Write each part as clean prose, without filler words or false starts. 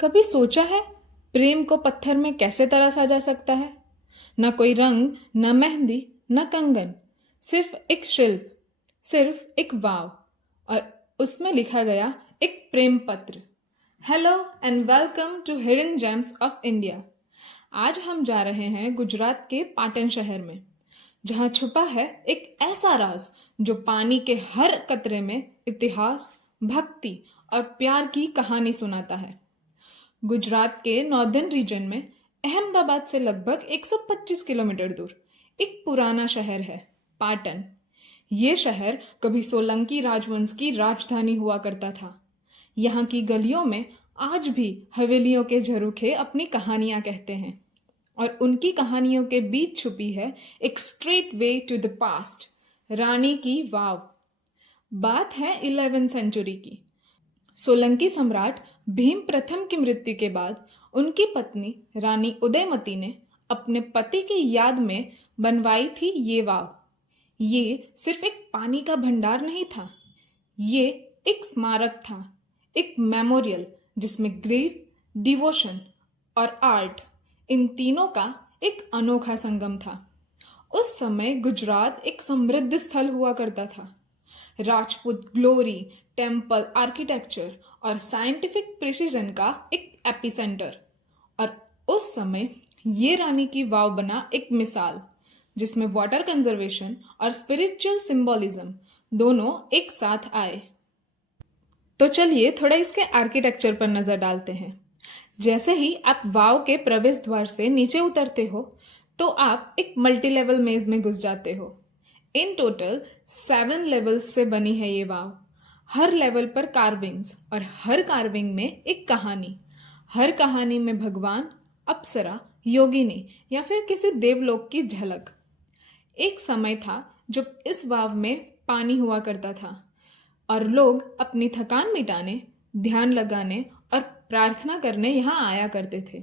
कभी सोचा है प्रेम को पत्थर में कैसे तराशा जा सकता है? न कोई रंग, न मेहंदी, न कंगन, सिर्फ एक शिल्प, सिर्फ एक वाव और उसमें लिखा गया एक प्रेम पत्र। Hello and welcome to hidden gems of India. आज हम जा रहे हैं गुजरात के पाटन शहर में, जहां छुपा है एक ऐसा राज जो पानी के हर कतरे में इतिहास, भक्ति और प्यार की कहानी सुनाता है। गुजरात के नॉर्दर्न रीजन में अहमदाबाद से लगभग 125 किलोमीटर दूर एक पुराना शहर है, पाटन। ये शहर कभी सोलंकी राजवंश की राजधानी हुआ करता था। यहाँ की गलियों में आज भी हवेलियों के झरोखे अपनी कहानियां कहते हैं और उनकी कहानियों के बीच छुपी है एक straight way to the past, Rani ki Vav. बात है 11वीं सेंचुरी की। सोलंकी सम्राट भीम प्रथम की मृत्यु के बाद उनकी पत्नी रानी उदयमती ने अपने पति की याद में बनवाई थी ये वाव। ये सिर्फ एक पानी का भंडार नहीं था, ये एक स्मारक था, एक मेमोरियल जिसमें ग्रीफ, डिवोशन और आर्ट, इन तीनों का एक अनोखा संगम था। उस समय गुजरात एक समृद्ध स्थल हुआ करता था। राजपूत ग्लोरी, टेम्पल आर्किटेक्चर और साइंटिफिक प्रिसीजन का एक एपिसेंटर। और उस समय ये रानी की वाव बना एक मिसाल जिसमें वाटर कंजर्वेशन और स्पिरिचुअल सिंबोलिज्म दोनों एक साथ आए। तो चलिए थोड़ा इसके आर्किटेक्चर पर नजर डालते हैं। जैसे ही आप वाव के प्रवेश द्वार से नीचे उतरते हो तो आप एक मल्टी लेवल मेज में घुस जाते हो। इन टोटल 7 लेवल्स से बनी है ये वाव। हर लेवल पर कार्विंग्स और हर कार्विंग में एक कहानी। हर कहानी में भगवान, अप्सरा, योगिनी या फिर किसी देवलोक की झलक। एक समय था जब इस वाव में पानी हुआ करता था और लोग अपनी थकान मिटाने, ध्यान लगाने और प्रार्थना करने यहाँ आया करते थे।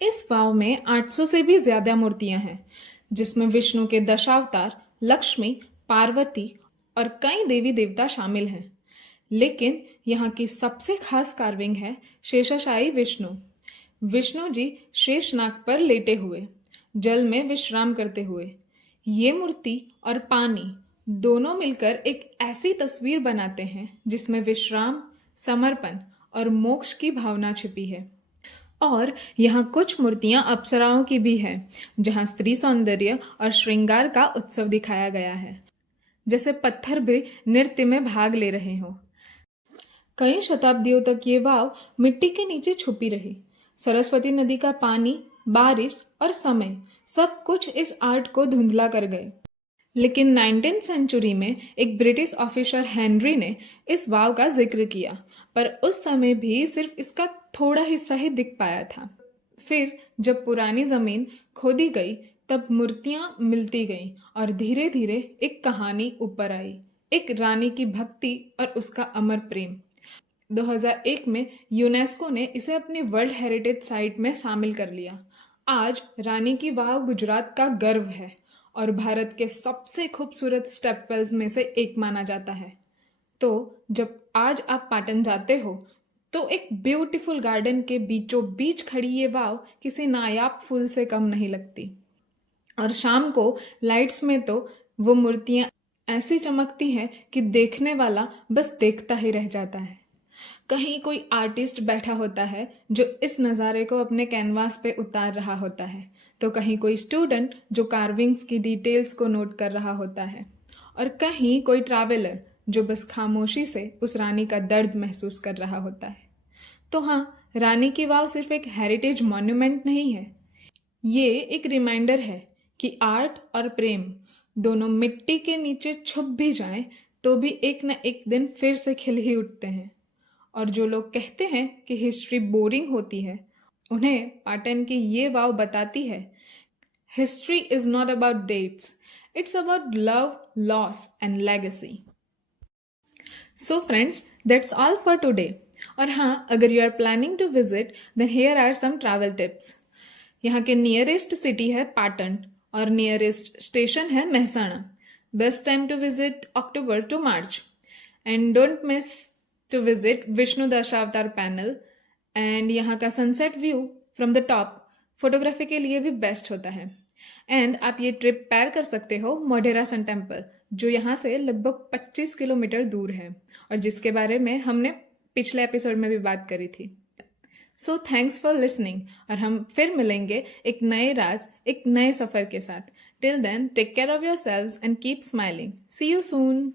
इस वाव में 800 से भी ज्यादा मूर्तियां हैं, जिसमें विष्णु के दशावतार, लक्ष्मी, पार्वती और कई देवी देवता शामिल हैं। लेकिन यहाँ की सबसे खास कार्विंग है शेषशायी विष्णु। विष्णु जी शेषनाग पर लेटे हुए, जल में विश्राम करते हुए। ये मूर्ति और पानी दोनों मिलकर एक ऐसी तस्वीर बनाते हैं जिसमें विश्राम, समर्पण और मोक्ष की भावना छिपी है। और यहाँ कुछ मूर्तियां अप्सराओं की भी है, जहाँ स्त्री सौंदर्य और श्रृंगार का उत्सव दिखाया गया है, जैसे पत्थर भी नृत्य में भाग ले रहे हो। कई शताब्दियों तक ये वाव मिट्टी के नीचे छुपी रही। सरस्वती नदी का पानी, बारिश और समय सब कुछ इस आर्ट को धुंधला कर गए। लेकिन 19वीं सेंचुरी में एक ब्रिटिश ऑफिसर हेनरी ने इस वाव का जिक्र किया, पर उस समय भी सिर्फ इसका थोड़ा हिस्सा ही दिख पाया था। फिर जब पुरानी जमीन खोदी गई तब मूर्तियां मिलती गईं और धीरे धीरे एक कहानी ऊपर आई, एक रानी की भक्ति और उसका अमर प्रेम। 2001 में यूनेस्को ने इसे अपनी वर्ल्ड हेरिटेज साइट में शामिल कर लिया। आज रानी की वाव गुजरात का गर्व है और भारत के सबसे खूबसूरत स्टेपवेल्स में से एक माना जाता है। तो जब आज आप पाटन जाते हो तो एक ब्यूटीफुल गार्डन के बीचों बीच खड़ी ये वाव किसी नायाब फूल से कम नहीं लगती। और शाम को लाइट्स में तो वो मूर्तियां ऐसी चमकती हैं कि देखने वाला बस देखता ही रह जाता है। कहीं कोई आर्टिस्ट बैठा होता है जो इस नज़ारे को अपने कैनवास पे उतार रहा होता है, तो कहीं कोई स्टूडेंट जो कार्विंग्स की डिटेल्स को नोट कर रहा होता है, और कहीं कोई ट्रैवलर जो बस खामोशी से उस रानी का दर्द महसूस कर रहा होता है। तो हाँ, रानी की वाव सिर्फ एक हेरिटेज मॉन्यूमेंट नहीं है, ये एक रिमाइंडर है कि आर्ट और प्रेम दोनों मिट्टी के नीचे छुप भी जाएं तो भी एक न एक दिन फिर से खिल ही उठते हैं। और जो लोग कहते हैं कि हिस्ट्री बोरिंग होती है, उन्हें पाटन की ये वाव बताती है, history is not about dates, it's about love, loss and legacy. So friends, that's all for today. और हाँ, अगर you are planning to visit then here are some travel tips. यहाँ के नियरेस्ट सिटी है पाटन और नियरेस्ट स्टेशन है Mehsana. Best time to visit October to March and don't miss to visit Vishnu Dashavtar panel and यहाँ का sunset view from the top photography के लिए भी बेस्ट होता है। एंड आप ये ट्रिप पैर कर सकते हो मोढेरा सन टेम्पल, जो यहाँ से लगभग 25 किलोमीटर दूर है और जिसके बारे में हमने पिछले एपिसोड में भी बात करी थी। सो थैंक्स फॉर लिसनिंग, और हम फिर मिलेंगे एक नए राज, एक नए सफ़र के साथ। Till then take care of yourselves and keep smiling. See you soon.